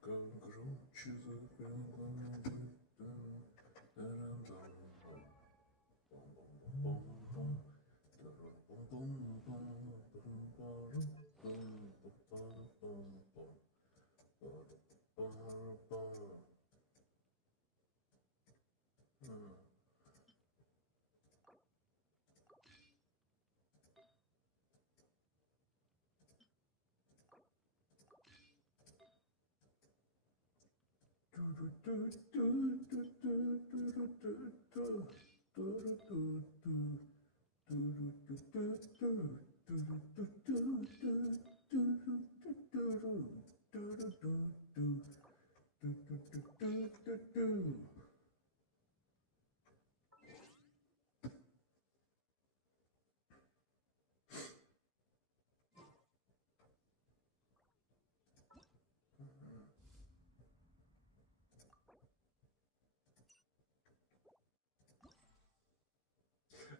как громче запел головы.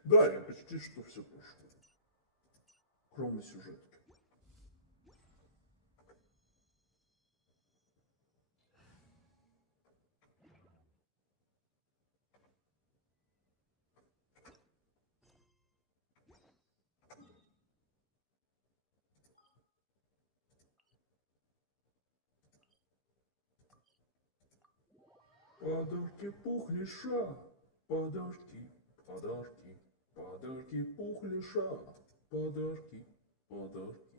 Да, я почти что все прошел. Кроме сюжетки. Подарки пухлиша, подарки, подарки, подарки пухлиша, подарки, подарки.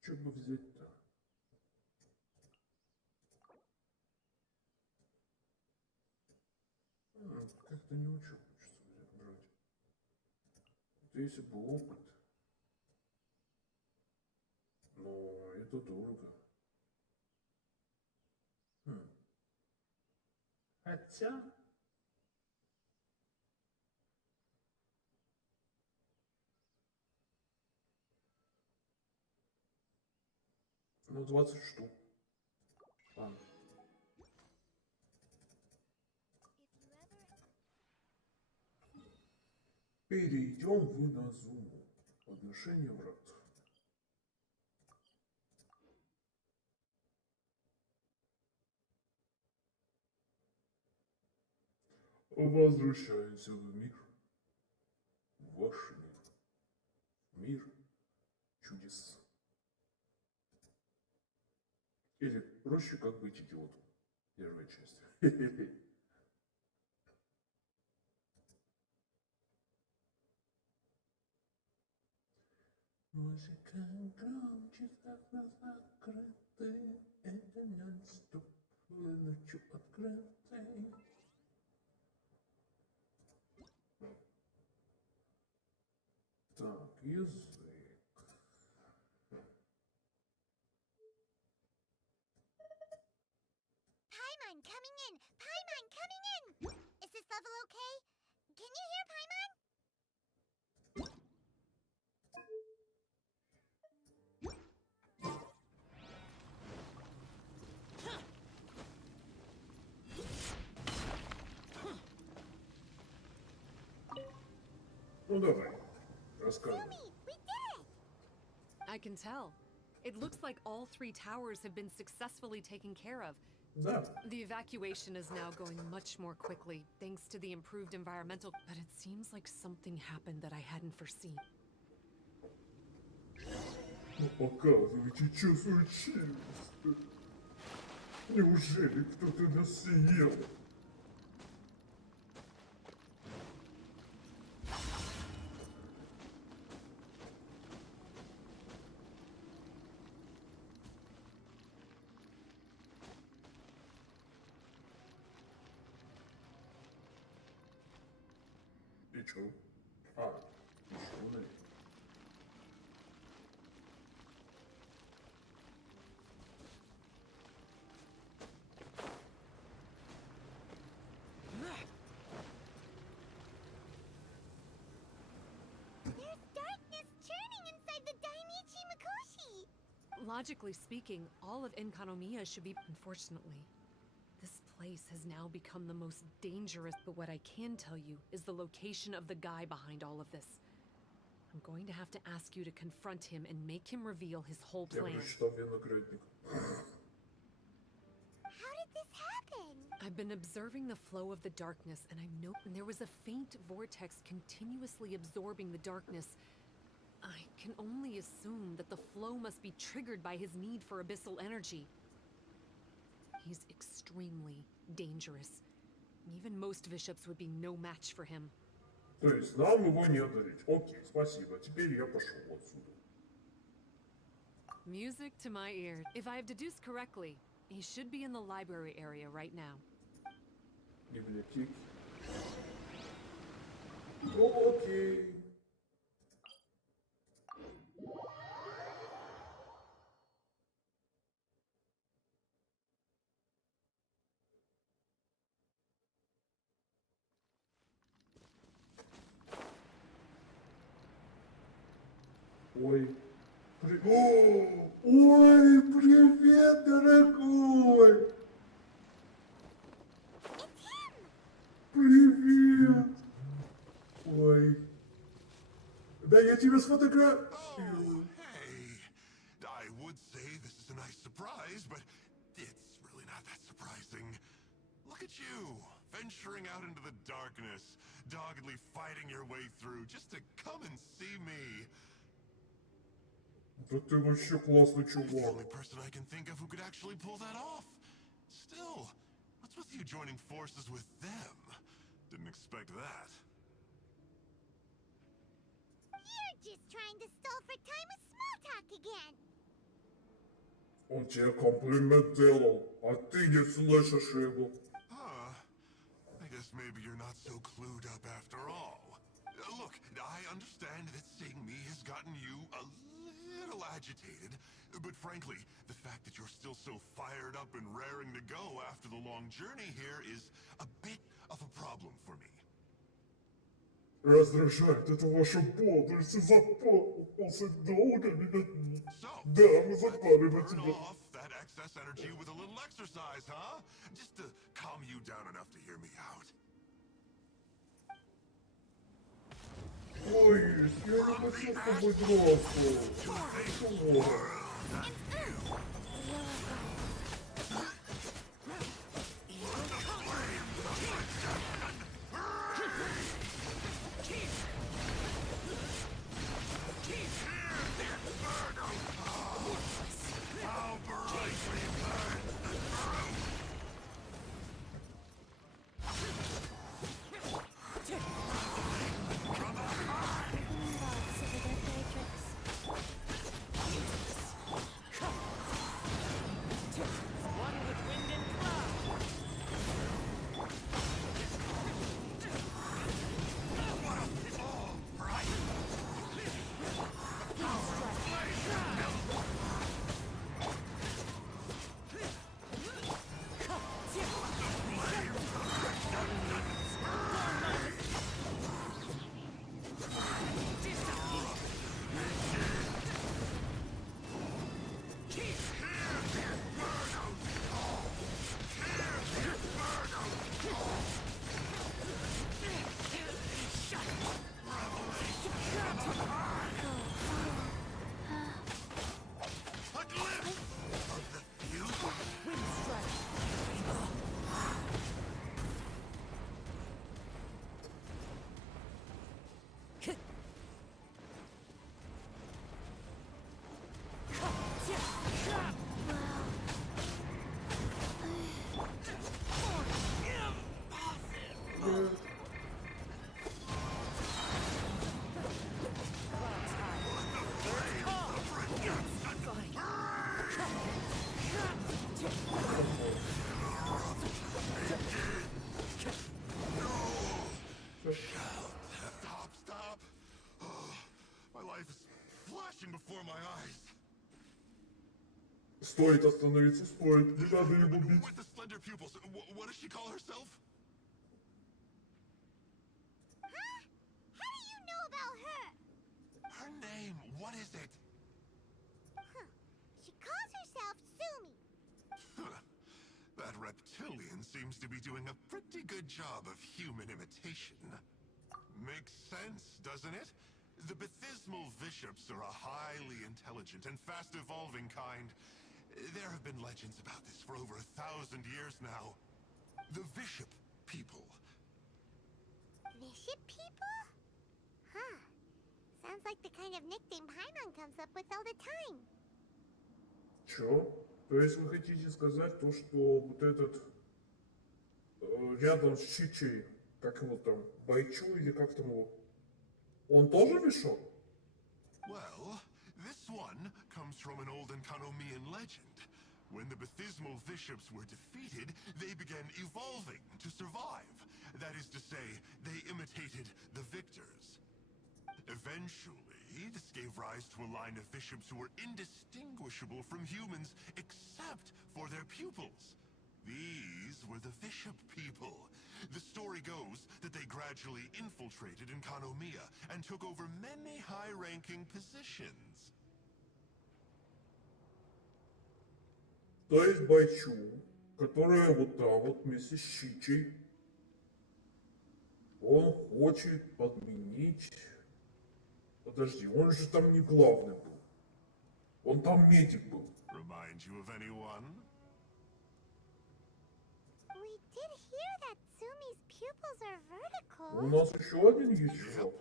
Что бы взять-то? Как-то не очень хочется брать. Это если бы опыт. Но это дорого. Хотя... Ну, 20 штук. Ладно. Перейдем в Иназуму. Подношение врат. Возвращаемся в мир. В ваш мир. Мир чудес. Или проще, как быть идиотом. Первая часть. Музыка громче, окна закрыты. Это нон-стоп. Ночью открыты. Так, язык. Paimon coming in! Paimon coming in! Is this level okay? Can you hear Paimon? Ну давай, рассказывай. We did it! I can tell. It looks like all 3 towers have been successfully taken care of. Да. The evacuation is now going much more quickly, thanks to the improved environmental... But it seems like something happened that I hadn't foreseen. Ну показывайте, что случилось-то? Неужели кто-то нас съел? Или чё? А, ученый. There's darkness churning inside the Daimichi Mikoshi. Logically speaking, all of Enkanomiya should be... Unfortunately, this place has now become the most dangerous, but what I can tell you is the location of the guy behind all of this. I'm going to have to ask you to confront him and make him reveal his whole Я plan. прочитал виноградник. How did this happen? I've been observing the flow of the darkness, and I've noted there was a faint vortex continuously absorbing the darkness. I can only assume that the flow must be triggered by his need for abyssal energy. He's extremely dangerous. Even most bishops would be no match for him. То есть нам его не одолеть. Окей, спасибо. Теперь я пошел отсюда. Music to my ear. If I have deduced correctly, he should be in the library area right now. Библиотеки. Окей. Ой. Ой, привет, дорогой! It's him! Привет! Ой. Да я тебя сфотографирую. Oh, hey. I would say this is a nice surprise, but it's really not that surprising. Look at you, venturing out into the darkness, doggedly fighting your way through just to come and see me. Да ты вообще классный You're the only чувак. person I can think of who could actually pull that off. Still, what's with you joining forces with them? Didn't expect that. You're just trying to stall for time with small talk again. Он тебе комплимент делал, а ты не слышишь его. Huh. I guess maybe you're not so clued up after all. Look, I understand that seeing me has gotten you a little agitated, but frankly, the fact that you're still so fired up and raring to go after the long journey here is a bit of a problem for me. Раздражает это ваша бодрость и запал. Долго меня... So, Да, мы запали на burn тебя. off that excess energy with a little exercise, huh? Just to calm you down enough to hear me out. Ой, я не хочу с тобой драться. Чего? life is flashing before my eyes. Стоит остановиться, стоит. Не надо его бить. With the slender pupils, what does she call herself? Huh? How do you know about her? Her name, what is it? Huh. She calls herself Sumi. That reptilian seems to be doing a pretty good job of human imitation. Makes sense, doesn't it? The Baptismal Bishops are a highly intelligent and fast-evolving kind. There have been legends about this for over 1,000 years now. The Bishop people. Bishop people? Huh. Sounds like the kind of nickname Paimon comes up with all the time. Чё? То есть вы хотите сказать то, что вот этот рядом с Чичей, как его там, Байчу или как там его, он тоже вишок? Well, this one comes from an old Enkanomian legend. When the Baptismal Bishops were defeated, they began evolving to survive. That is to say, they imitated the victors. Eventually, this gave rise to a line of bishops who were indistinguishable from humans except for their pupils. These were the bishop people. The story goes that they gradually infiltrated Enkanomiya and took over many high-ranking positions. То есть Байчу, которая вот там вот вместе с Чичей, он хочет подменить... Подожди, он же там не главный был. Он там медик был. Remind you of anyone? We did hear that Sumi's pupils are vertical. У нас еще один есть чувак.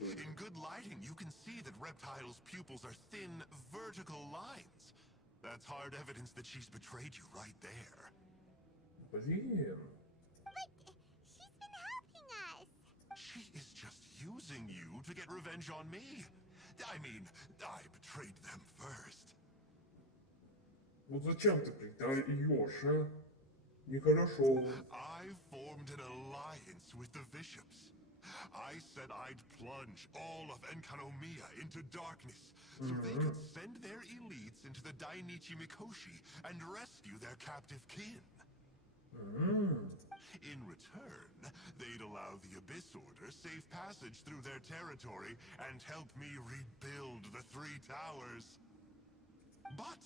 In good lighting, you can see that Reptile's pupils are thin, vertical lines. That's hard evidence that she's betrayed you right there. Блин. But she's been helping us. She is just using you to get revenge on me. I mean, I betrayed them first. Вот зачем ты предаешь, а? Нехорошо. I formed an alliance with the bishops. I said I'd plunge all of Enkanomiya into darkness so they could send their elites into the Dainichi Mikoshi and rescue their captive kin. In return, they'd allow the Abyss Order safe passage through their territory and help me rebuild the Three Towers. But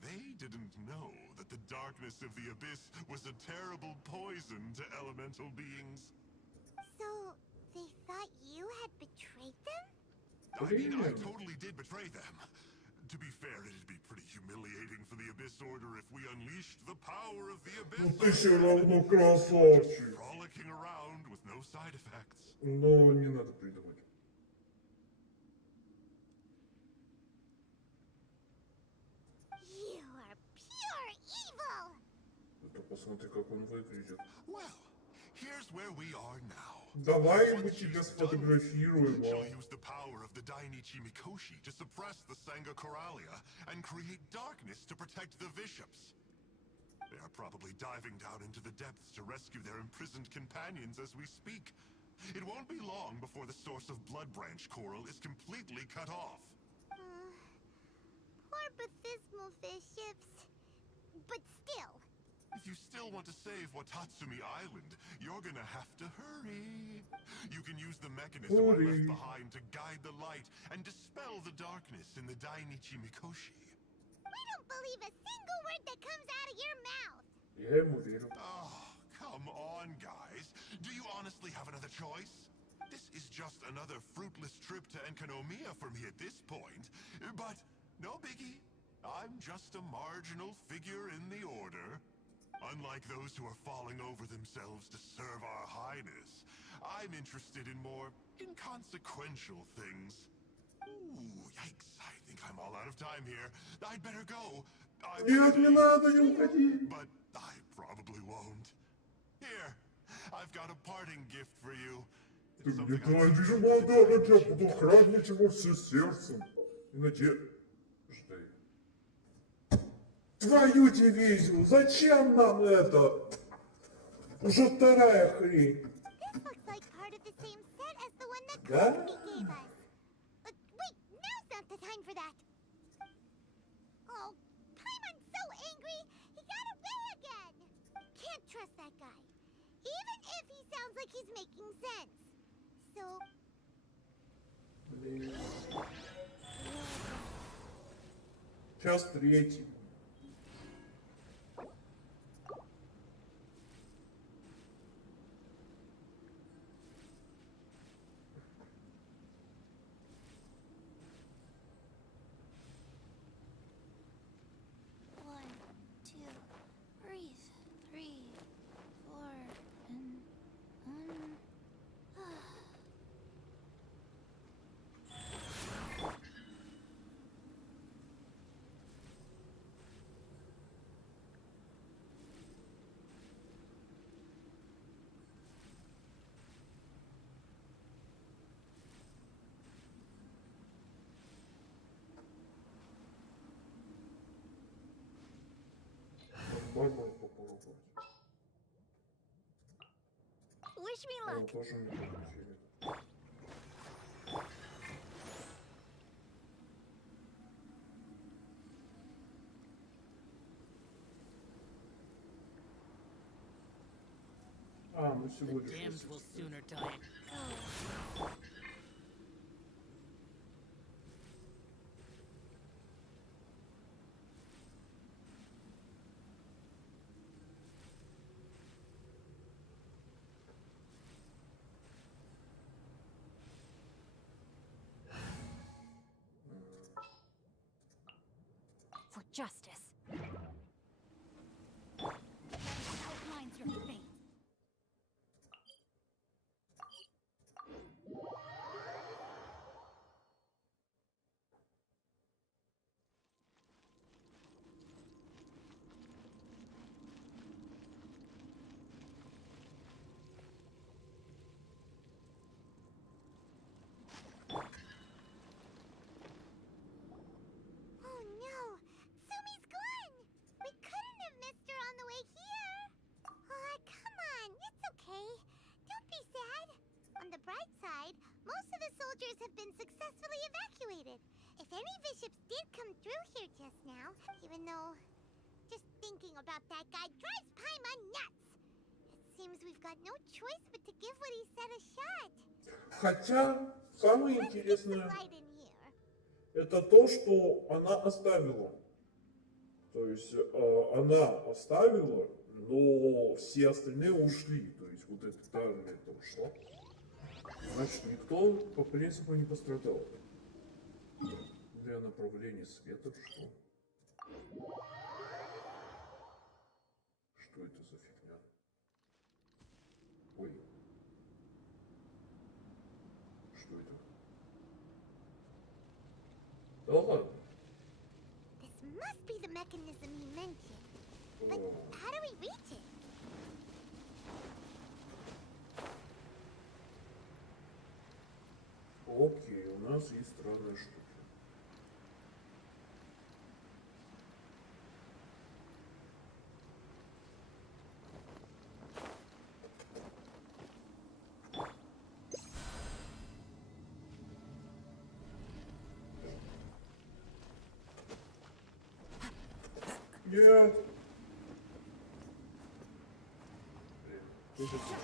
they didn't know that the darkness of the Abyss was a terrible poison to elemental beings. So, they thought you had betrayed them? I mean, I totally did betray them. To be fair, it'd be pretty humiliating for the Abyss Order if we unleashed the power of the Abyss. Ну ты все равно красавчик. Frolicking around with no side effects. Но не надо придавать. You are pure evil! Это посмотри, как он выглядит. Well, here's where we are now. Давай мы тебя сфотографируем, She'll а? use the power of the Dainichi Mikoshi to suppress the Sangha Coralia and create darkness to protect the bishops. They are probably diving down into the depths to rescue their imprisoned companions as we speak. It won't be long before the source of Blood Branch Coral is completely cut off. Poor Baptismal Bishops. But still. If you still want to save Watatsumi Island, you're gonna have to hurry. You can use the mechanism I left behind to guide the light and dispel the darkness in the Dainichi Mikoshi. We don't believe a single word that comes out of your mouth. Я ему верю. Oh, come on, guys. Do you honestly have another choice? This is just another fruitless trip to Enkanomiya for me at this point. But no biggie. I'm just a marginal figure in the order. Unlike those who are falling over themselves to serve our highness, I'm interested in more inconsequential things. Ooh, yikes. I think I'm all out of time here. I'd better go. Нет, не надо, не уходи. But I probably won't. Here, I've got a parting gift for you. Ты It's мне something I дай, secretly Дима, да, я designed буду хранить его всем сердцем. И надеюсь... Твою дивизию, зачем нам это? Уже вторая хрень. This looks like part of the same set as the one that Да? Komi gave us. Wait, can't trust that guy, even if he sounds like he's making sense. So, Блин. Час третий. one, two, breathe, 3, 4, and Барбару попробовать. wish me Она luck. тоже не получили. А, мы всего лишь Damned will 80. sooner die. Go. For justice. Outlines your fate. Oh no! Sumi's gone! We couldn't have missed her on the way here! Aw, come on, it's okay. Don't be sad. On the bright side, most of the soldiers have been successfully evacuated. If any bishops did come through here just now, even though just thinking about that guy drives Paimon nuts! It seems we've got no choice but to give what he said a shot. Хотя, самое Let's get the интересное, light in here. это то, что она оставила. То есть она оставила, но все остальные ушли. То есть вот эта армия это ушла. Значит, никто по принципу не пострадал. Для направления света что? Что это за фигня? Ой. Что это? Да ладно. This must be the mechanism you mentioned. But О, how do we reach it? окей, у нас есть странная штука. Нет. Блин, что это случилось?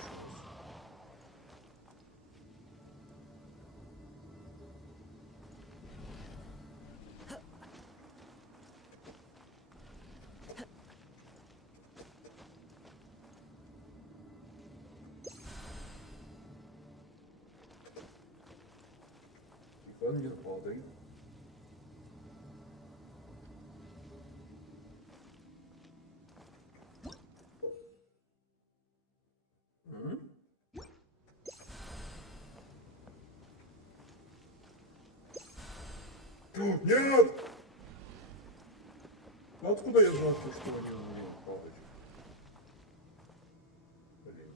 Иван не падай. Нет! Ну откуда я знал, что они умеют падать? Блин.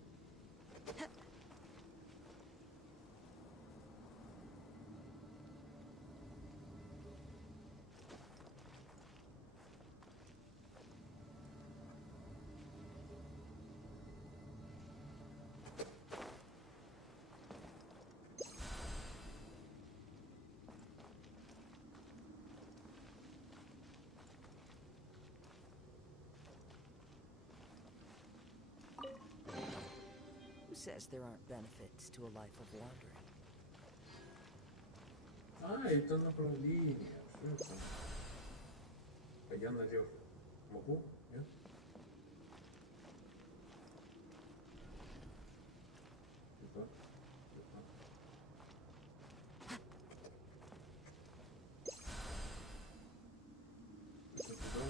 Says there aren't benefits to a life of wandering. А, это направление. Все это. А я наверх могу? Нет? Типа. Типа. Это туда?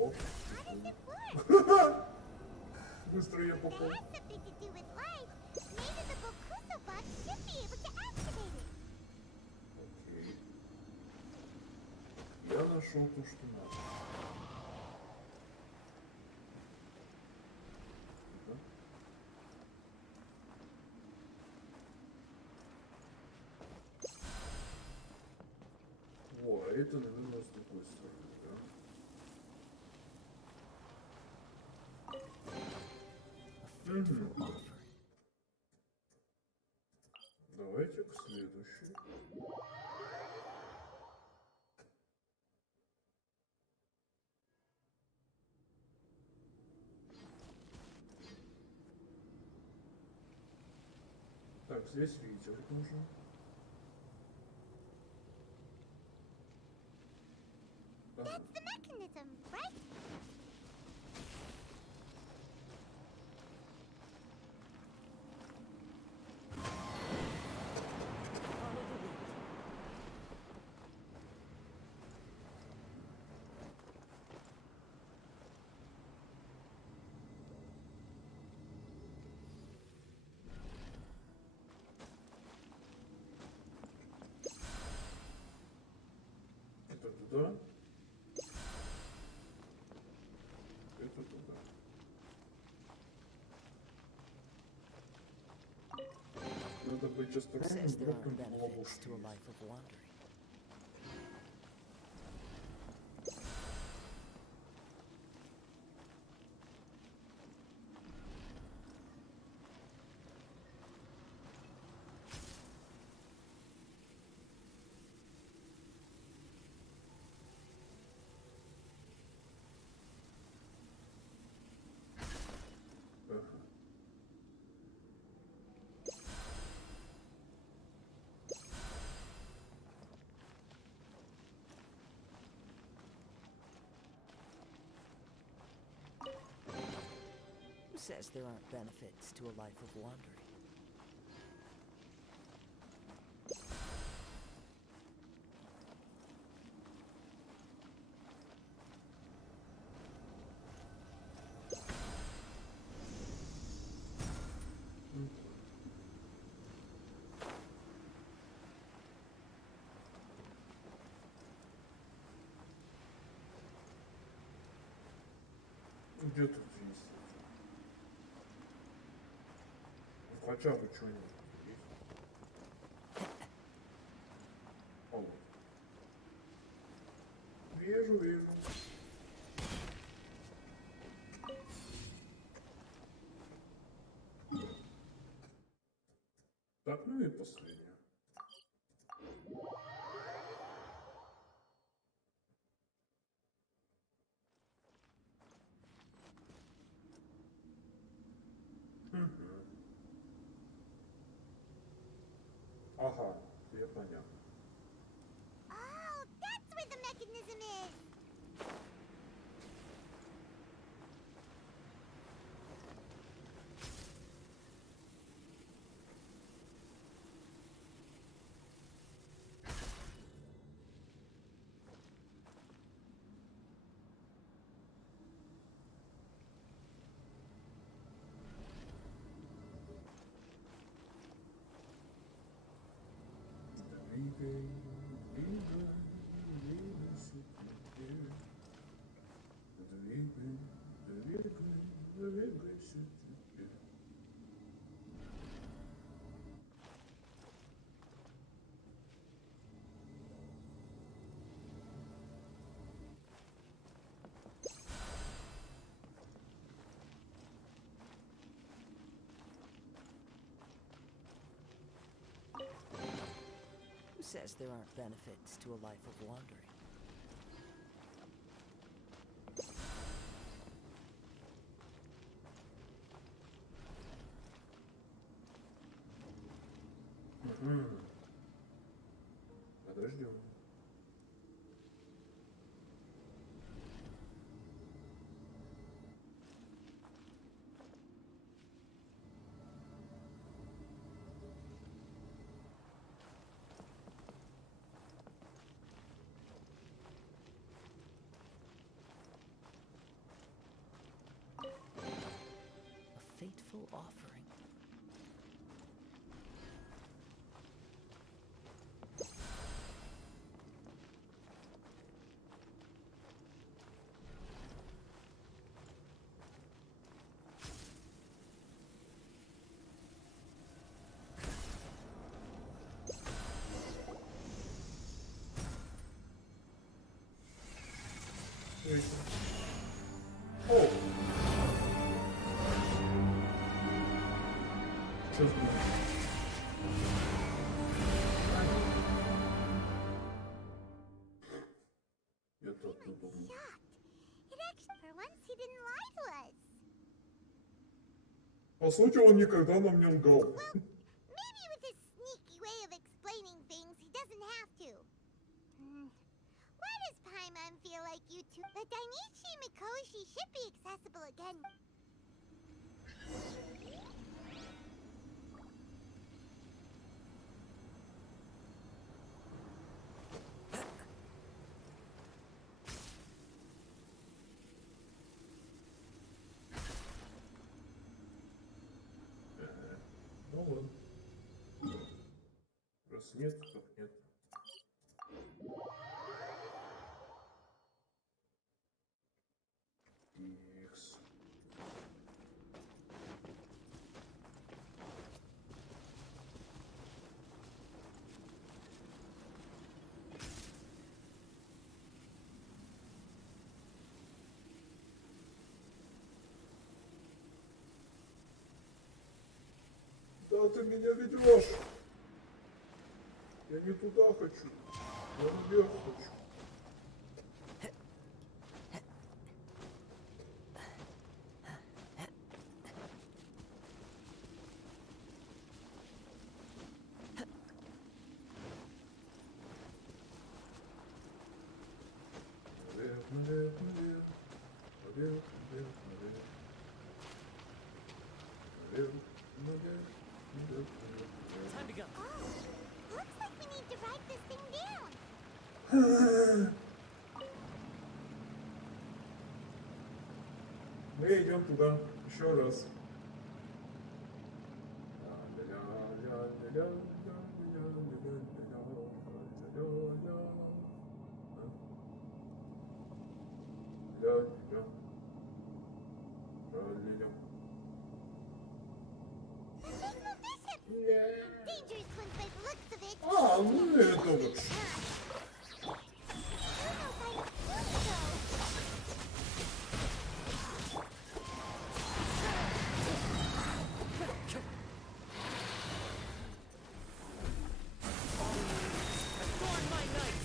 О, How does it work? быстро я попал. It has something to do with life. Maybe the Bokuso box should be able to activate it. Окей. Я нашел то, что надо. Да? О, а это, наверное, с другой стороны, да? Мгм. Давайте к следующей. Так, здесь ветер нужен. Ага. That's the mechanism, right? Это туда. Это туда. Надо быть осторожным, Says there дропнуть aren't в benefits ловушки. to a life of wandering. Ага. Says there aren't benefits to a life of wandering. Где тут есть? Ну, хотя бы что-нибудь есть. А вот. Вижу, вижу. Так, ну и последнее. Ага, я понял. Oh, that's where the mechanism is. Двигай, двигай, двигайся теперь. Двигай, двигай, двигайся теперь. says there aren't benefits to a life of wandering? Подождем. A fateful offering. О! Что за... Это оттуда. It actually, for once, he didn't lie to us. По сути, он никогда нам не лгал. Maybe with his sneaky way of explaining things, he doesn't have to. Why does Paimon feel like you two? The Dainichi Mikoshi should be accessible again. Ну ладно. Раз нет, так нет. Икс. Да ты меня ведешь. Я не туда хочу. Я наверх хочу. Наверх, наверх, наверх. Наверх, наверх, наверх. Наверх, наверх, наверх, наверх. Time to go. Oh, looks like we need to write this thing down. Мы идем туда еще раз. But there's no bishop. Dangerous ones by the looks of it. А, ну это вот. Who knows how to do so? Adorn my night.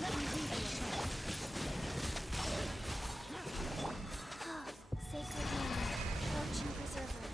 Let me lead you. Sacred name, fortune preserver.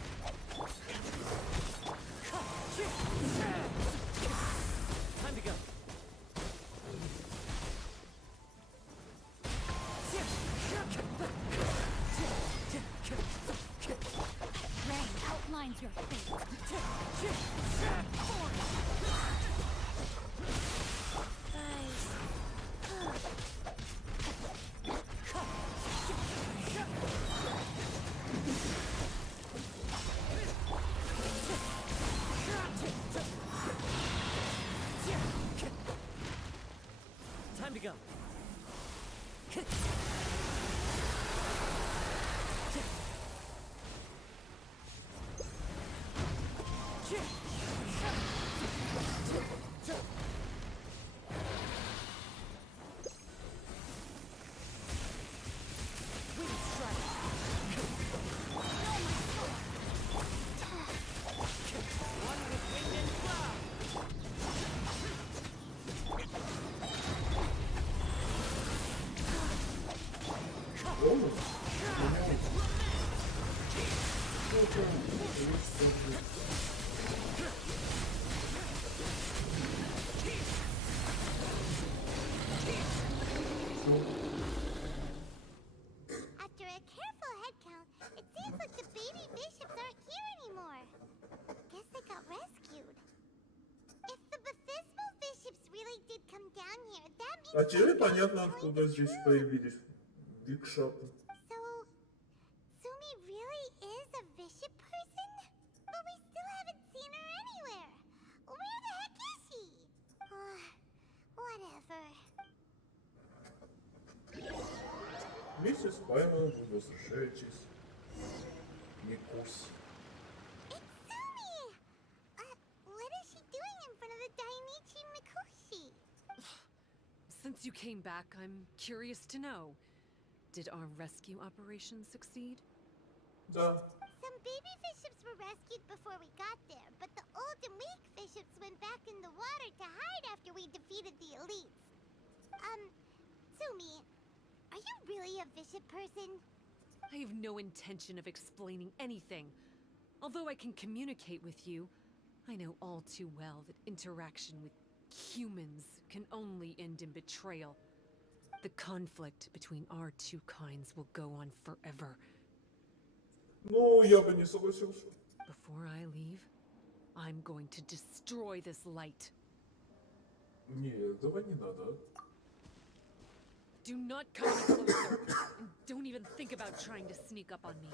After a careful head count, it seems like the baby bishops aren't here anymore. Guess they got rescued. If the baptismal bishops really did come down here, that means А теперь something понятно, is откуда going здесь true. появились бигшоты. So, Sumi really is a bishop person? But we still haven't seen her anywhere. Where the heck is she? Whatever. Вместе с Паймом вы возвращаетесь в Микоси. It's Sumi! What is she doing in front of the Dainichi Mikoshi? Since you came back, I'm curious to know. Did our rescue operation succeed? Да. Some baby bishops were rescued before we got there, but the old and weak bishops went back in the water to hide after we defeated the elites. Sumi, are you really a bishop person? I have no intention of explaining anything. Although I can communicate with you, I know all too well that interaction with humans can only end in betrayal. The conflict between our two kinds will go on forever. Ну, я бы не согласился. Before I leave, I'm going to destroy this light. Не, давай не надо. Do not come any closer, and don't even think about trying to sneak up on me.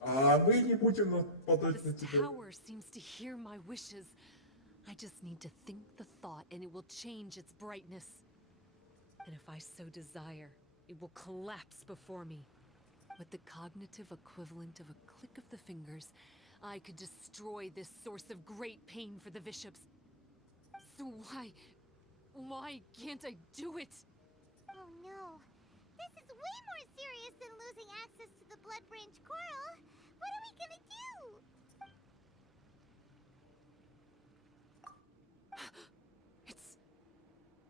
А мы не будем нападать на This тебя. tower seems to hear my wishes. I just need to think the thought and it will change its brightness. And if I so desire, it will collapse before me. With the cognitive equivalent of a click of the fingers, I could destroy this source of great pain for the bishops. So why can't I do it? Oh no. This is way more serious than losing access to the Blood Branch Coral. What are we gonna do?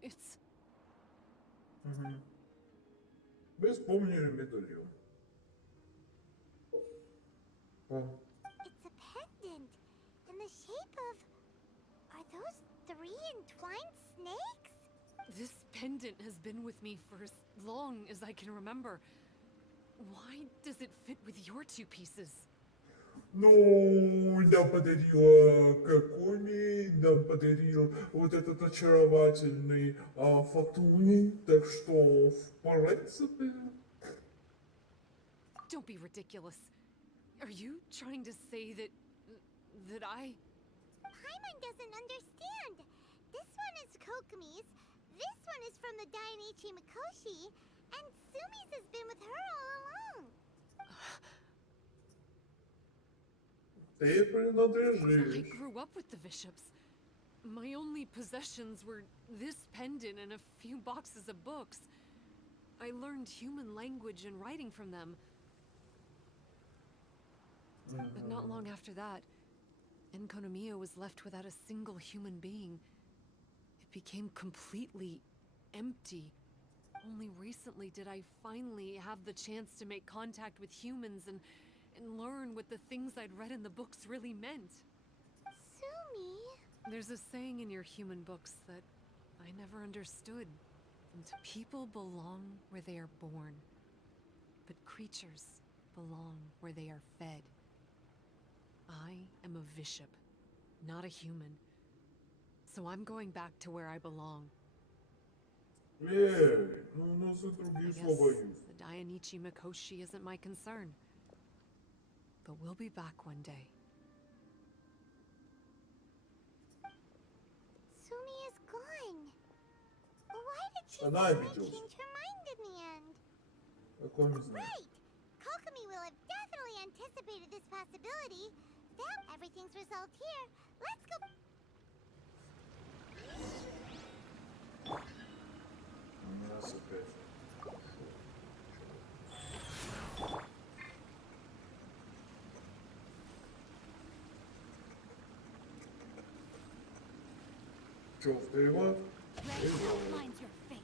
It's... Угу. Вы вспомнили медальон. О, It's a pendant in the shape of... Are those 3 entwined snakes? This pendant has been with me for as long as I can remember. Why does it fit with your two pieces? ну, нам подарила Какоми, нам подарил вот этот очаровательный Фатуни, так что, в принципе... Don't be ridiculous. Are you trying to say that I... Paimon doesn't understand. This one is Kokomi's, this one is from the Dainichi Mikoshi, and Sumi's has been with her all along. Ты I принадлежишь. grew up with the bishops. My only possessions were this pendant and a few boxes of books. I learned human language and writing from them. But not long after that, Enkonomiya was left without a single human being. It became completely empty. Only recently did I finally have the chance to make contact with humans and learn what the things I'd read in the books really meant. Sumi? There's a saying in your human books that I never understood. And people belong where they are born, but creatures belong where they are fed. I am a bishop, not a human. So I'm going back to where I belong. Эй, ну у нас и I другие guess слова есть. the Dainichi Mikoshi isn't my concern. But we'll be back one day. Sumi is gone. Why did she Она suddenly обиделась. change her mind in the end? Какой не знаю. Right! Kokomi will have definitely anticipated this possibility. Now everything's resolved here. Let's go. У нас опять. Чё, в перевод? Red outlines your fate.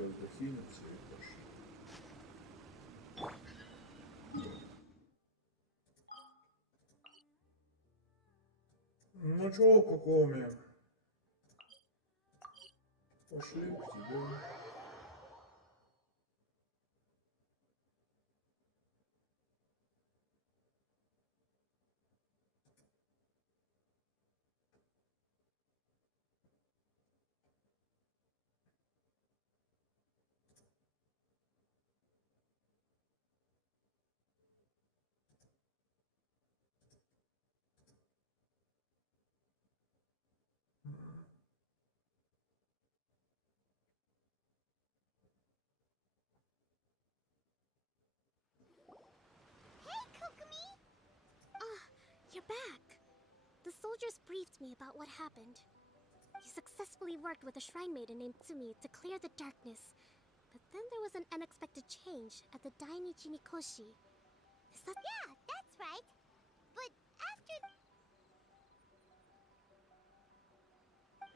Сейчас дохинется и пошли. Ну чё, Кокоми? Пошли к тебе. Hey, Kokomi! Ah, you're back. The soldiers briefed me about what happened. You successfully worked with a shrine maiden named Tsumi to clear the darkness. But then there was an unexpected change at the Dainichi Mikoshi. Is that... Yeah, that's right. But after...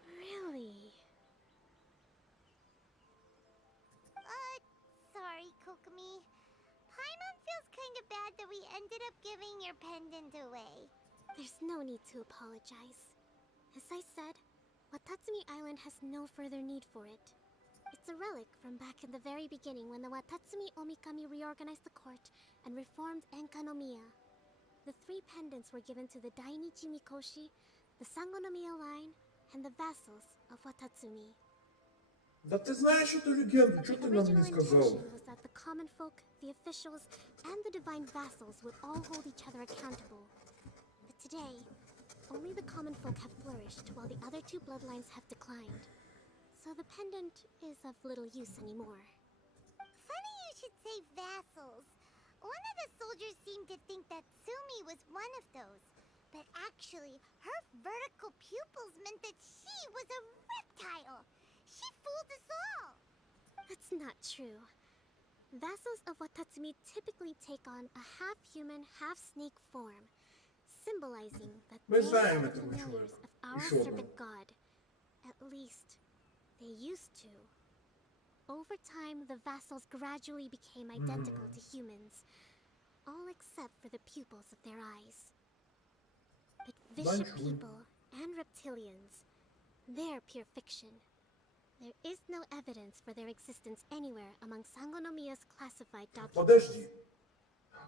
Really? Sorry, Kokomi. Paimon feels kind of bad that we ended up giving your pendant away. There's no need to apologize. As I said, Watatsumi Island has no further need for it. It's a relic from back in the very beginning when the Watatsumi Omikami reorganized the court and reformed Enkanomiya. The 3 pendants were given to the Dainichi Mikoshi, the Sangonomiya line, and the vassals of Watatsumi. Да ты знаешь эту легенду, что ты нам не сказал? The original intention was that the common folk, the officials, and the divine vassals would all hold each other accountable. But today, only the common folk have flourished while the other 2 bloodlines have declined. So the pendant is of little use anymore. Funny you should say vassals. One of the soldiers seemed to think that Tsumi was one of those. But actually, her vertical pupils meant that she was a reptile. She fooled us all. That's not true. Vassals of Watatsumi typically take on a half-human, half-snake form, symbolizing that Мы they знаем are the этого familiars человека. of our Еще одного. serpent god. At least, they used to. Over time, the vassals gradually became identical to humans, all except for the pupils of their eyes. But bishop Значит, people and reptilians, they're pure fiction. There is no evidence for their existence anywhere among Sangonomiya's classified documents. Подожди.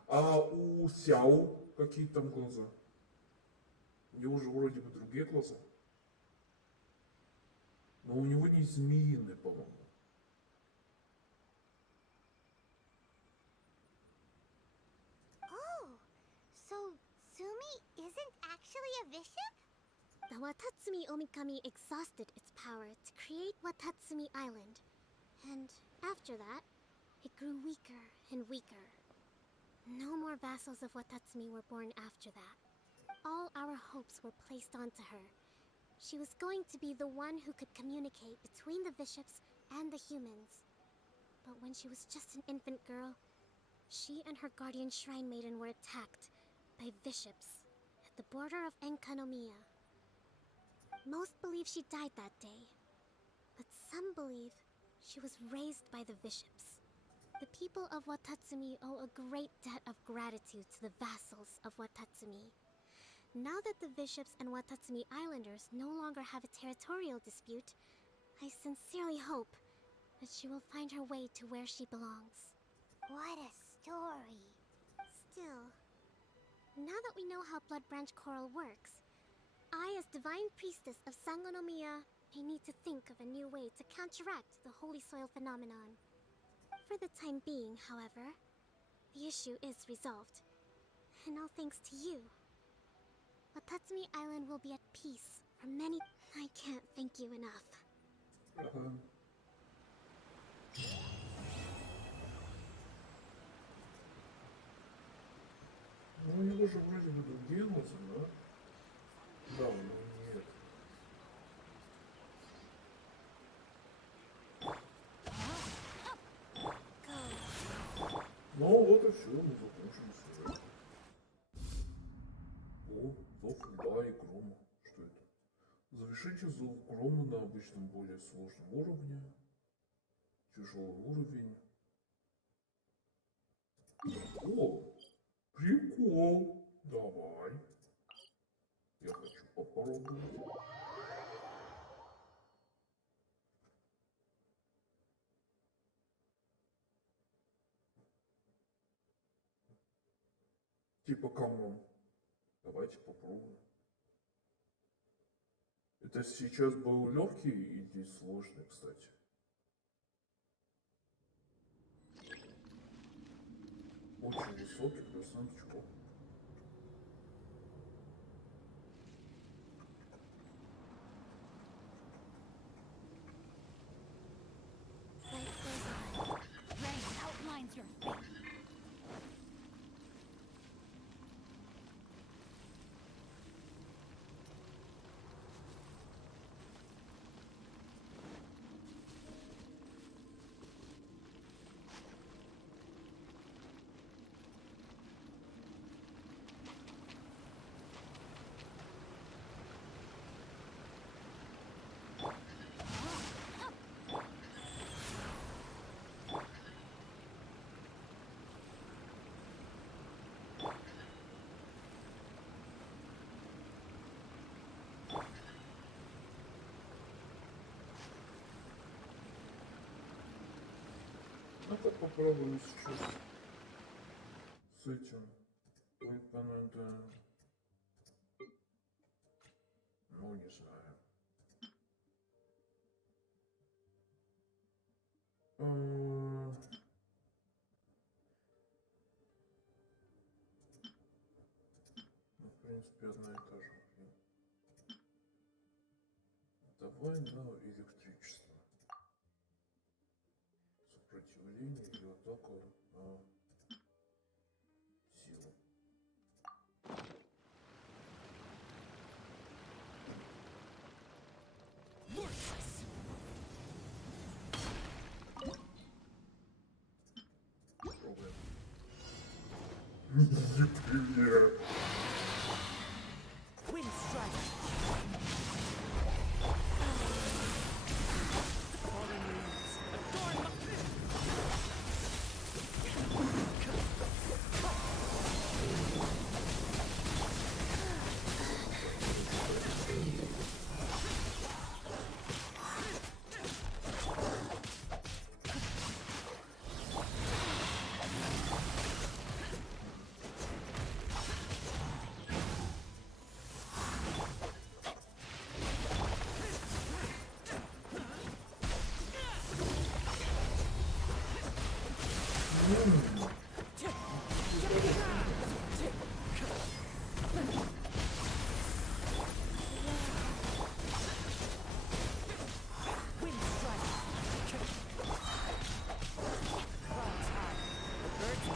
А у Сяо какие там глаза? У него же вроде бы другие глаза. Но у него не змеиные, по-моему. Oh, so Tsumi isn't actually a bishop? The Watatsumi Omikami exhausted its power to create Watatsumi Island. And after that, it grew weaker and weaker. No more vassals of Watatsumi were born after that. All our hopes were placed onto her. She was going to be the one who could communicate between the bishops and the humans. But when she was just an infant girl, she and her guardian shrine maiden were attacked by bishops at the border of Enkanomiya. Most believe she died that day, but some believe she was raised by the bishops. The people of Watatsumi owe a great debt of gratitude to the vassals of Watatsumi. Now that the bishops and Watatsumi Islanders no longer have a territorial dispute, I sincerely hope that she will find her way to where she belongs. What a story. Still, now that we know how Blood Branch Coral works, I, as Divine Priestess of Sangonomiya, may need to think of a new way to counteract the Holy Soil phenomenon. For the time being, however, the issue is resolved, and all thanks to you. Watatsumi Island will be at peace for many... I can't thank you enough. Ага. Ну, у него же вроде бы другие глаза, да? Да, у него нет. Ну, вот и все, мы закончим сюжет. О, зов льда и грома. Что это? Завершите зов грома на обычном более сложном уровне. Тяжелый уровень. О, прикол. Давай. Я хочу попробовать. Типа камон. Давайте попробуем. Это сейчас был легкий или сложный, кстати? Очень высокий процент очков. Life goes on. Red outlines your fate. Ну-ка попробуем сейчас с этим. Weapon, ну не знаю. Ну, в принципе, одна и та же. Давай на электричество. Сопротивление или атака на силу. Пробуем. Привет. Wind strike. Falling leaves. Adorn wind strike. Clouds high. Birds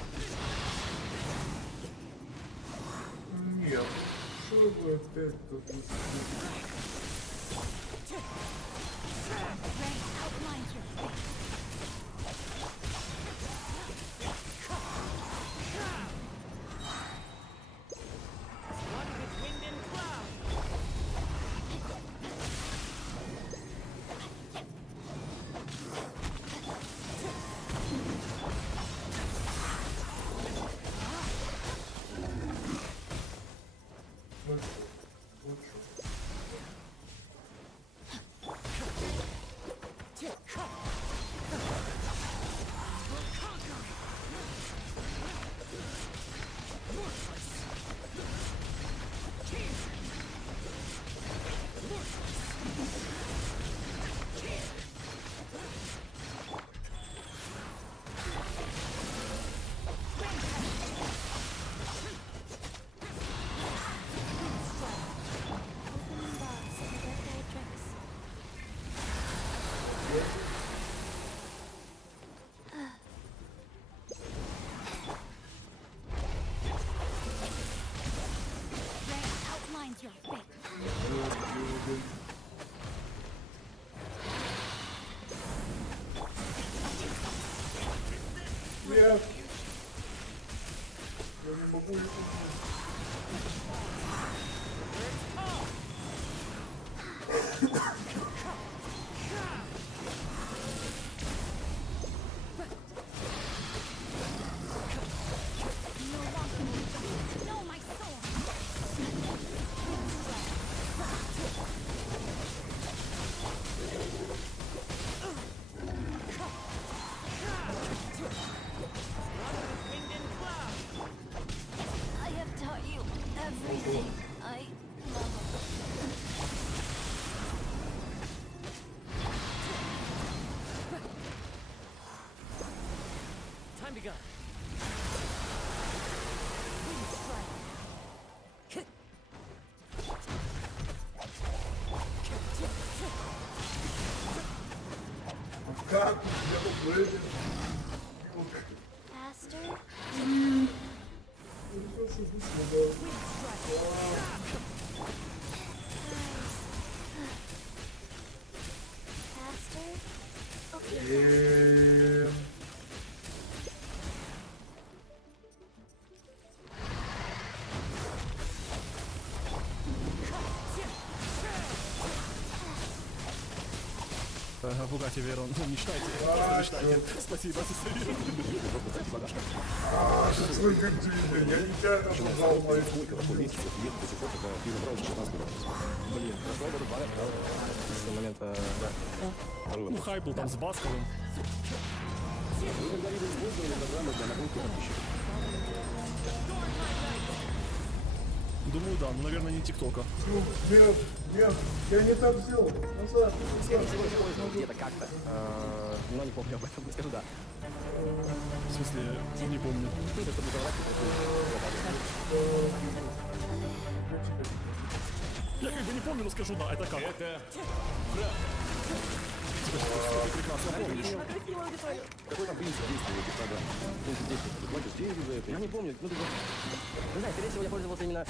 Нет, что вы опять тут? Red outlines your fate. one with wind and cloud. Opening box of the birthday tricks. Red outlines your fate. Нет. Я не могу их убить. begun. Как? Я тут выйдет. Faster. Faster. Пугайте, Верон, мечтайте, просто мечтайте. Спасибо за совет. Свой как ты, я нечаянно нажал мою. Блин, прошло года 2, с того момента, да. Ну, хайп был там с Басковым. Вы когда-либо использовали программы для накрутки подписчиков? Думаю, да, но, наверное, не ТикТока. Нет, я не так сделал. Назад. Скорее всего, использовал где-то как-то, но не помню об этом, скажу да. В смысле, не помню. Это чтобы говорить, Я как бы не помню, но скажу да, это как? Это врат. Ты прекрасно помнишь. какой там принцип действия этих программ? Принцип действия, ты платишь деньги за это? Я не помню, ну ты знаешь, скорее всего, я пользовался именно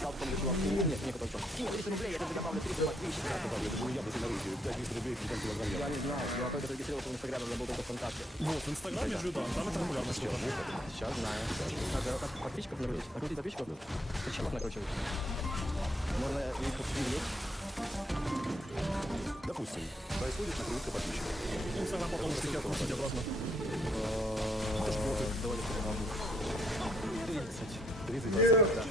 сталком для чуваков. Нет, только. Кинь 300 рублей, я тебе добавлю 300 подписчиков. Это же не яблоки на рынке, 5 рублей, 5 килограмм Я яблок. не знаю, чувак, который регистрировался в Инстаграме, я был только ВКонтакте. Вот, в Инстаграме же, да, там это популярно штука. Сейчас знаю. Надо как подписчиков накрутить. Накрутить подписчиков? Зачем их накручивать? Можно их привлечь. Допустим, происходит накрутка подписчиков. Инстаграм потом штуки открутить обратно. Это ж боты. Давайте помогу. 30%. Да.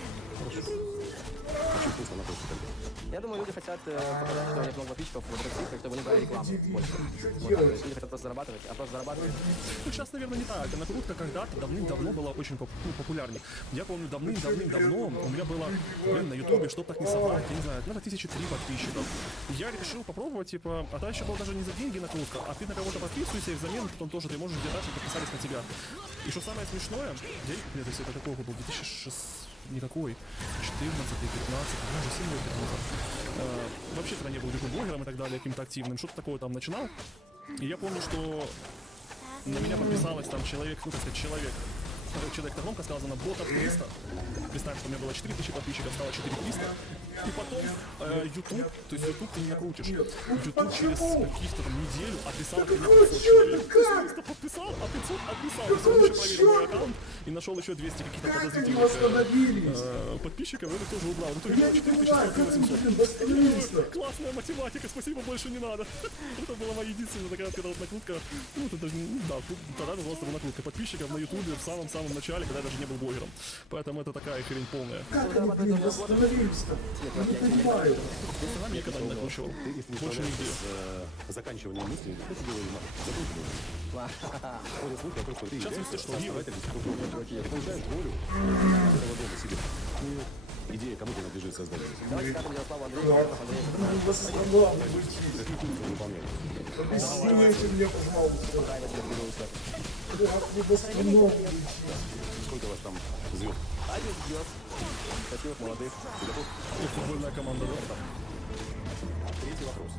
Очень вкусно на просто тогда. Я думаю, люди хотят показать, что у них много подписчиков в России, чтобы они брали рекламу больше. Что Вот, то делать? есть люди хотят просто зарабатывать, а просто зарабатывать. Ну, сейчас, наверное, не так. Накрутка когда-то давным-давно была очень популярней. Я помню, давным-давным-давно у меня было, на ютубе, чтоб так не соврать, я не знаю, наверное, 1003 подписчиков. Я решил попробовать, типа, а та еще была даже не за деньги накрутка, а ты на кого-то подписываешься, и взамен потом тоже ты можешь держать, чтобы подписались на тебя. И что самое смешное, нет, если это какой год был, 2006, никакой, 14, 15, даже 7 лет назад. Вообще тогда не был блогером и так далее, каким-то активным, что-то такое там начинал. И я помню, что на меня подписалось там человек, ну как сказать, человек-то громко сказано, ботов 300. Представь, что у меня было 4000 подписчиков, стало 4300. И потом YouTube, то есть YouTube ты не накрутишь. YouTube через каких-то там неделю описал меня 500 человек. 300 подписал, а 500 отписал. То есть он еще проверил мой аккаунт и нашел еще 200 каких-то Как они подозрительных восстановились? подписчиков, и это тоже убрал. В итоге Я было не 4600 понимаю, и как они 800. восстановились-то? Классная математика, спасибо, больше не надо. Это была моя единственная такая когда вот накрутка. Ну, это даже, да, тогда называлась это накрутка подписчиков на ютубе в самом-самом начале, когда я даже не был блогером. Поэтому это такая хрень полная. Как они, блин, восстановились-то? Я не понимаю. Я никогда не накручивал. Ты, если не Больше справляешься нигде. с заканчиванием мысли, что ты делаешь? Закручиваешь. Ходят слухи о том, что ты Сейчас являешься если что, основателем высокого Ты получаешь волю этого дома себе. Идея кому принадлежит создателю. Давайте скажем Ярославу Как? Андрееву. Ну, восстанавливайтесь. Какие функции выполняют? Объясните мне, пожалуйста. Как вы восстановитесь? Сколько у вас там звезд? Один звезд. Красивых, молодых. Ты готов? И футбольная команда, да? Третий вопрос.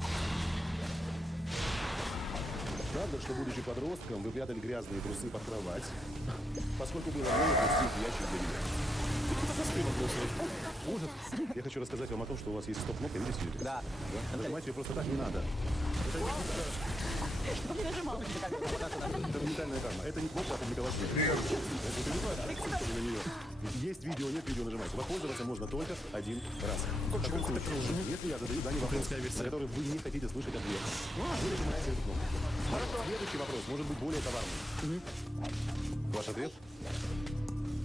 Правда, что, будучи подростком, вы прятали грязные трусы под кровать, поскольку было больно пустить в ящик для меня? Это простые вопросы. Может, я хочу рассказать вам о том, что у вас есть стоп-кнопка, видите? Да. Нажимать ее просто так не надо. Это моментальная карма. Это не кнопка опубликовать видео. Это ты на нее. Есть видео, нет видео, нажимайте. Воспользоваться можно только один раз. В таком случае, если я задаю Дане вопрос, на который вы не хотите слышать ответ, вы нажимаете эту кнопку. Следующий вопрос может быть более коварным. Ваш ответ?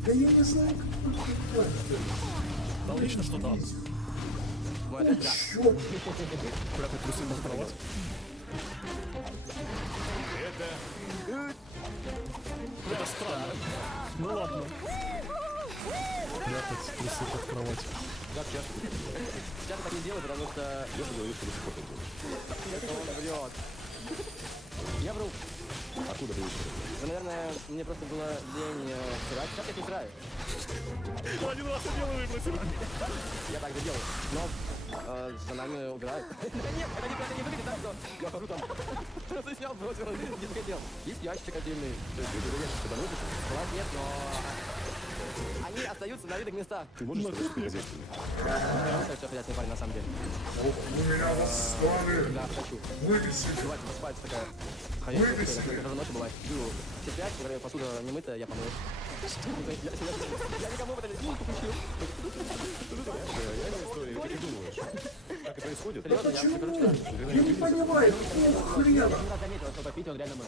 Да я не знаю, как это. Да, лично что да. Мой ответ да. Чёрт. Прятать трусы под кровать. Это странно. Ну ладно. Прятать трусы под кровать. Как часто? Сейчас так не делаю, потому что... Я же говорю, что до сих пор так делаю. Он врет. Я вру. Откуда ты вышел? Ну, наверное, мне просто было лень срать. Сейчас я не сраю. Ну, один раз я делаю выбросил. Я так же делаю. Но за нами играют. Нет, это не выглядит так, что я хожу там. Просто снял, бросил, не захотел. Есть ящик отдельный. То есть ты ящик сюда носишь? Класс нет, но они остаются на видных местах. Ты можешь сказать, что хозяйственный? Я все хозяйственный парень на самом деле. У меня восстали. Да, хочу. Вывесили. Бывает, спать такая. Хозяйственная, даже ночью бывает. Иду все пять, говорю, посуда не мытая, я помою. Я никому в это не включил. Реальная история, или ты думаешь? Как это происходит? Серьезно, я скажу, что Я не понимаю, какого хрена? один раз заметил, что попить он реально мыл.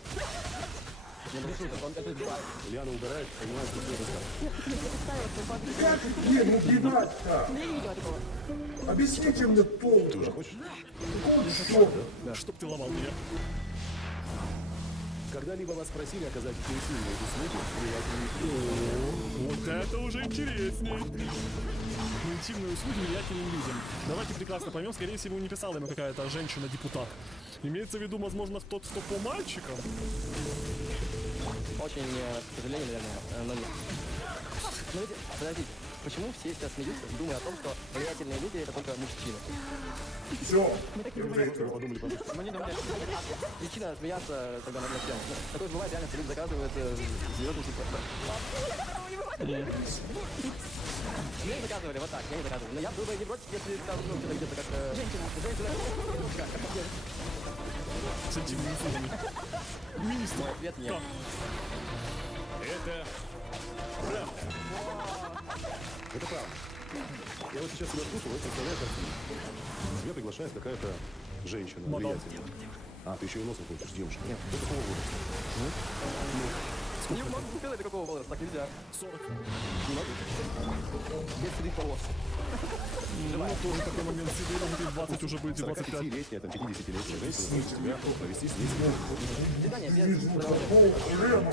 Не буду шуток, он это сделал. Ульяна угорает, понимает, что все рассказывает. Как тебе накидать-то? Я не видела такого. Объясните мне толк. Ты уже хочешь? Что? Чтоб ты ломал меня. Когда-либо вас просили оказать интимные услуги влиятельным Вот это уже интереснее. Интимные услуги влиятельным людям. Давайте прекрасно поймем, скорее всего, не писала ему какая-то женщина-депутат. Имеется в виду, возможно, тот, кто по мальчикам. Очень, к сожалению, наверное, но нет. Но ведь, подождите, почему все сейчас смеются, думая о том, что влиятельные люди это только мужчины? Все. Вы подумали, подумали. Мы не думали. Причина смеяться, когда на всем. Такое бывает, реально, что люди заказывают звездный типа. Мне не заказывали, вот так, я не заказывал. Но я был бы не против, если там, ну, что-то где-то как-то... Женщина. С интимными услугами. Министр. Мой ответ нет. Это правда. Это правда. Я вот сейчас себя слушал, вот представляю картину. Тебя приглашает какая-то женщина, Мадам. влиятельная. А, ты еще и носом хочешь, девушка. Нет. До какого возраста? Не могу сказать, до какого возраста, так нельзя. 40. Не могу. Без седых волос. Ну, тоже такой момент себе, внутри 20 уже будет 25. 45-летняя, там 50-летняя женщина хочет тебя провести с ней. Свидание без Вижу, продолжения. какого хрена?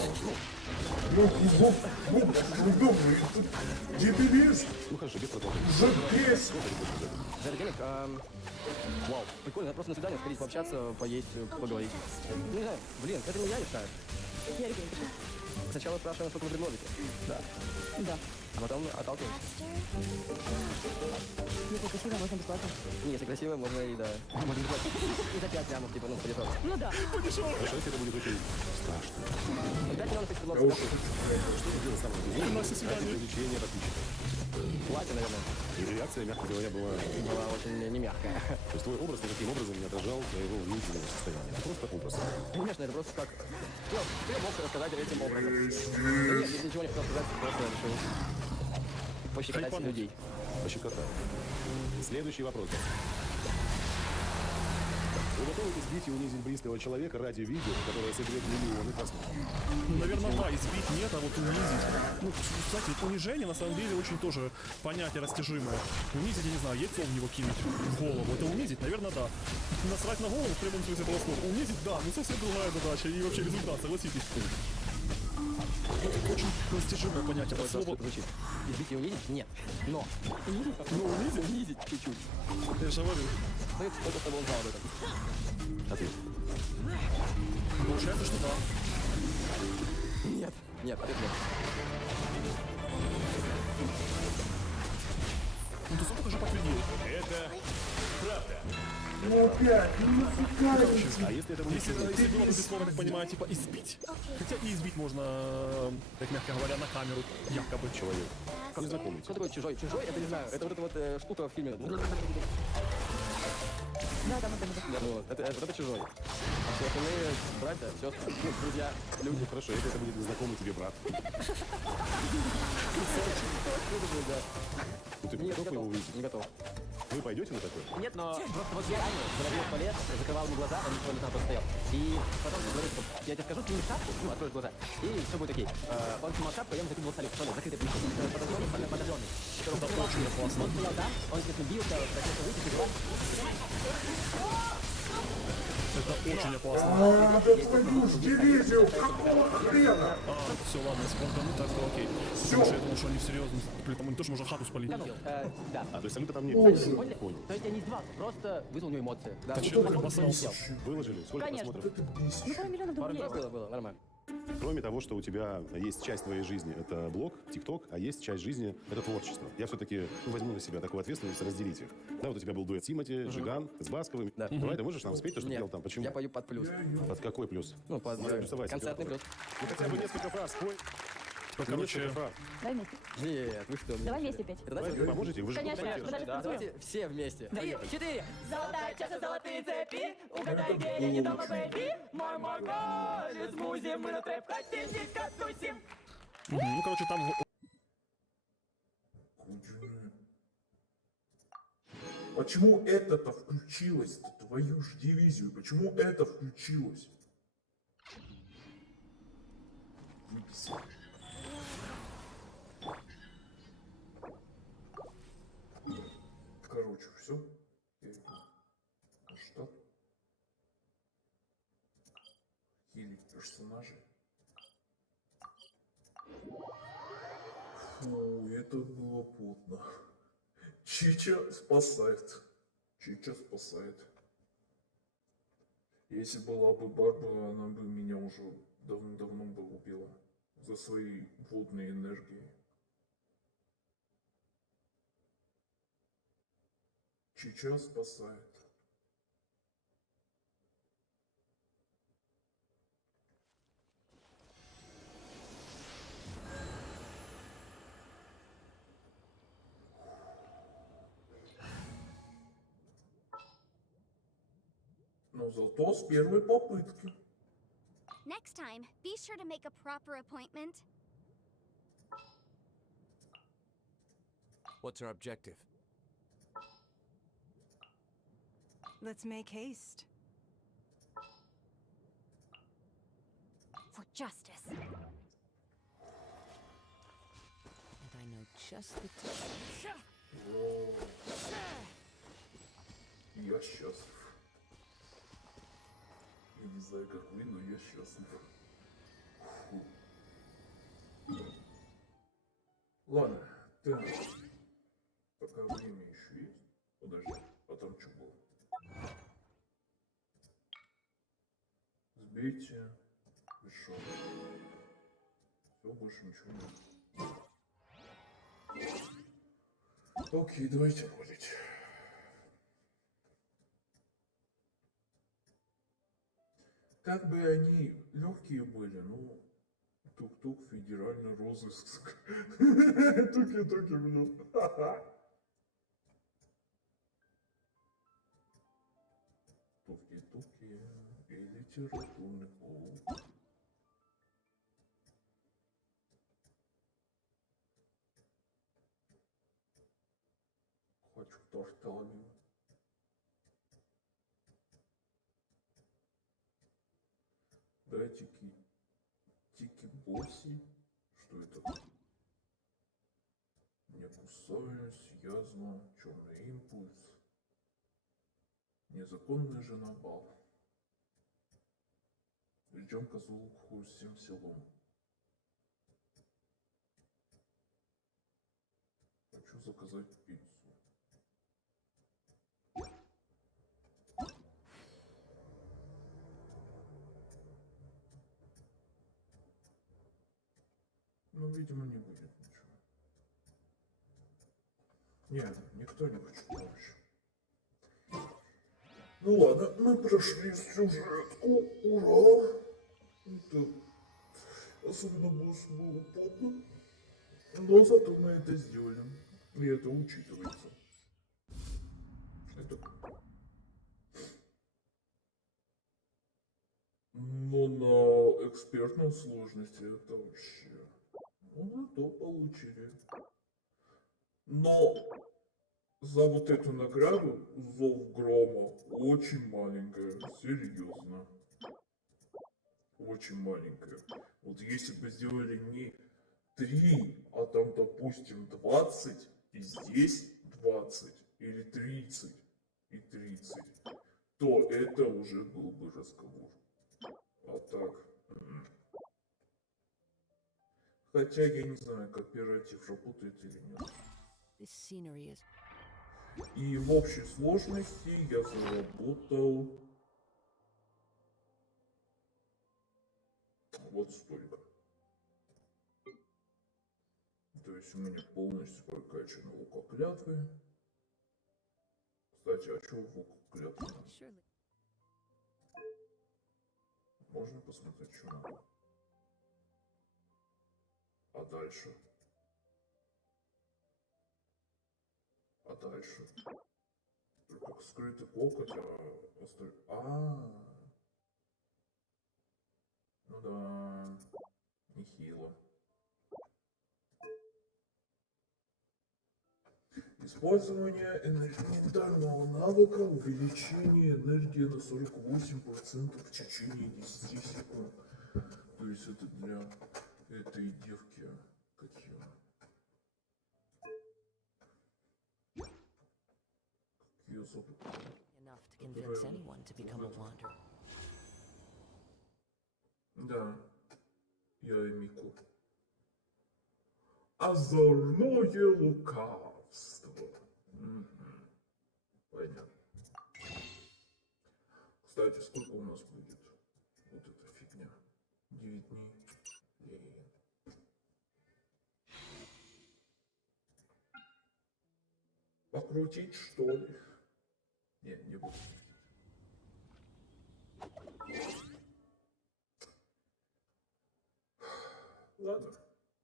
Удобный. Дебилизм. Ну хорошо, без продолжения. Жопесь. За денег, вау, прикольно, просто на свидание сходить, пообщаться, поесть, поговорить. Ну, не знаю, блин, это не я решаю. Я ребенка. Сначала спрашиваем, сколько вы предложите. Да. Да. А потом отталкиваемся. Если красиво, можно бесплатно. Не, если красиво, можно и да. Можно не платить. И за 5 лямов, типа, ну, подешевле. Ну да. Хорошо, если это будет очень страшно. 5 миллионов тысяч предложил. Что ты делал самое безумное ради свидание. привлечения подписчиков? Платье, наверное, И реакция, мягко говоря, была... была очень не мягкая. То есть твой образ никаким образом не отражал твоего внутреннего состояния. Это просто образ. Конечно, это просто как... Ну, ты мог рассказать этим образом. Да нет, если ничего не хотел сказать, просто решил пощекотать Хайпануть. людей. Пощекотал. Следующий вопрос. Вы готовы избить и унизить близкого человека ради видео, которое соберет миллионы просмотров? Ну, наверное, да, избить нет, а вот унизить. Ну, кстати, унижение на самом деле очень тоже понятие растяжимое. Унизить, я не знаю, яйцо в него кинуть в голову. Это унизить, наверное, да. Насрать на голову в прямом смысле этого слова. Унизить, да, ну совсем другая задача и вообще результат, согласитесь. Очень растяжимое понятие. Такое От слова... звучит. Избить и унизить? Нет. Но. Ну, унизить? Унизить чуть-чуть. Я же говорю. Ну, это только чтобы он знал об этом. Ответ. Получается, что да. Нет. Нет, ответ нет. Ну, ты сам тоже подтвердил. Это правда. Ну опять, ну нафига. А если это будет Если было бы без слова, как понимаю, типа избить. Хотя и избить можно, так мягко говоря, на камеру, якобы. человек? Незнакомый Кто тебе. такой чужой? Чужой, это не знаю. Это вот эта вот штука в фильме. Да, да, да, да. Ну, вот это чужой. А все остальные братья, сестры, ну, друзья, люди. Ну хорошо, если это будет незнакомый тебе брат. Ну ты Нет, не готов его готов. увидеть? Не готов. Вы пойдете на такое? Нет, но просто вот я реально заходил в туалет, закрывал ему глаза, он ничего не знал, просто стоял. И потом говорит, что я тебе скажу, ты не шапку, ну, откроешь глаза, и все будет окей. Он снимал шапку, я ему закинул столик в туалет, закрытый помещение, подожженный. Он стоял там, он, естественно, бился, хотел выйти, убивать. Это Это очень опасно. А, да твою ж дивизию, какого хрена? Все, ладно, спонтанно, так что окей. Всё. Потому что я думал, что они всерьезно. Блин, по-моему, тоже можно хату спалить. Да. А, то есть салюта там нет? Боже. Поняли? Понял. То есть я не издевался, просто вызвал у него эмоции. Да. Ты чё, это обосрался? Выложили? Сколько Конечно. просмотров? Это бесит. Пару миллионов было, нормально. Кроме того, что у тебя есть часть твоей жизни, это блог, ТикТок, а есть часть жизни, это творчество. Я все-таки возьму на себя такую ответственность, разделить их. Да, вот у тебя был дуэт Тимати, Жиган, с Басковым. Да. Давай, ты можешь нам спеть то, что ты пел там? Почему? Я пою под плюс. Под какой плюс? Ну, под Рисовать себе концертный такое. плюс. Ну хотя бы несколько фраз спой. Ну, короче, Несколько фраз. Давай вместе. Нет, вы что? Давай вместе петь. Это Давай, знаете, вы поможете? Вы же Конечно, поете. подожди, Да, танцуем. давайте все вместе. 3, 4. Золотая чаша, золотые цепи, угадай, где я не дома, бэйби. Мой голос, музи, мы на трэп хотим, дико тусим. ну, короче, там Конченая. Почему это-то включилось? Твою ж дивизию. Почему это включилось? Выписал. Короче, все. Я иду на штат. Хилить персонажей. Фу, это было плотно. Чича спасает. Чича спасает. Если была бы Барбара, она бы меня уже давно бы убила. За свои водные энергии. Чича спасает. Но зато с первой попытки. Next time, be sure to make a proper appointment. What's our objective? Let's make haste. For justice. And I know just the time. О, я счастлив. Я не знаю, как вы, но я счастлив. Фу. Ладно, так. Пока время еще есть. Подожди, а там что было? Сбейте. Решал. Все, больше ничего нет. Окей, давайте ролить. Как бы они легкие были, ну, тук-тук, федеральный розыск. Туки-туки, блин. Туки-туки и литературный клуб. Хочу тортами. Дайте тики-боси. Что это? Не кусаюсь, язва, черный импульс. Незаконная жена бал. Ждем козулку всем селом. Хочу заказать пиццу. Ну, видимо, не будет ничего. Нет, никто не хочет помощи. Ну ладно, мы прошли сюжетку. Ура! Это особенно босс было плотно. Но зато мы это сделали. И это учитывается. Это... Но на экспертной сложности это вообще... Ну, зато получили. Но за вот эту награду Зов Грома очень маленькая, серьезно. Очень маленькая. Вот если бы сделали не 3, а там, допустим, 20, и здесь 20, или 30 и 30, то это уже был бы разговор. А так... Хотя я не знаю, кооператив работает или нет. This scenery is... И в общей сложности я заработал вот столько. То есть у меня полностью прокачаны лукоклятвы. Кстати, а что в лукоклятвы? Surely. Можно посмотреть, что надо. А дальше? А дальше? Только скрытый кокот, а остальное... Ну да, нехило. Использование ментального навыка, увеличение энергии на 48% в течение 10 секунд. То есть это для этой девки какие? Какие зубы? Enough to convince anyone to become a wanderer. Да, я и Мику. Озорное лукавство. Понятно. Кстати, сколько у нас будет вот эта фигня? 9 дней. Покрутить, что ли? Нет, не буду. Ладно.